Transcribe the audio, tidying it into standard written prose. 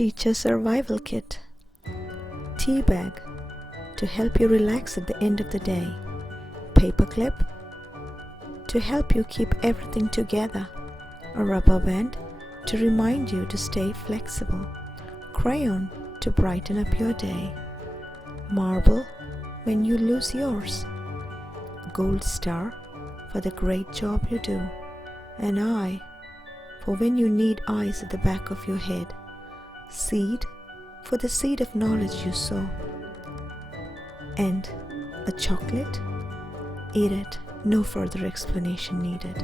Teacher Survival Kit. Tea bag to help you relax at the end of the day. Paperclip to help you keep everything together. A rubber band to remind you to stay flexible. Crayon to brighten up your day. Marble when you lose yours. Gold star for the great job you do. An eye for when you need eyes at the back of your head. Seed for the seed of knowledge you sow. And a chocolate? Eat it, no further explanation needed.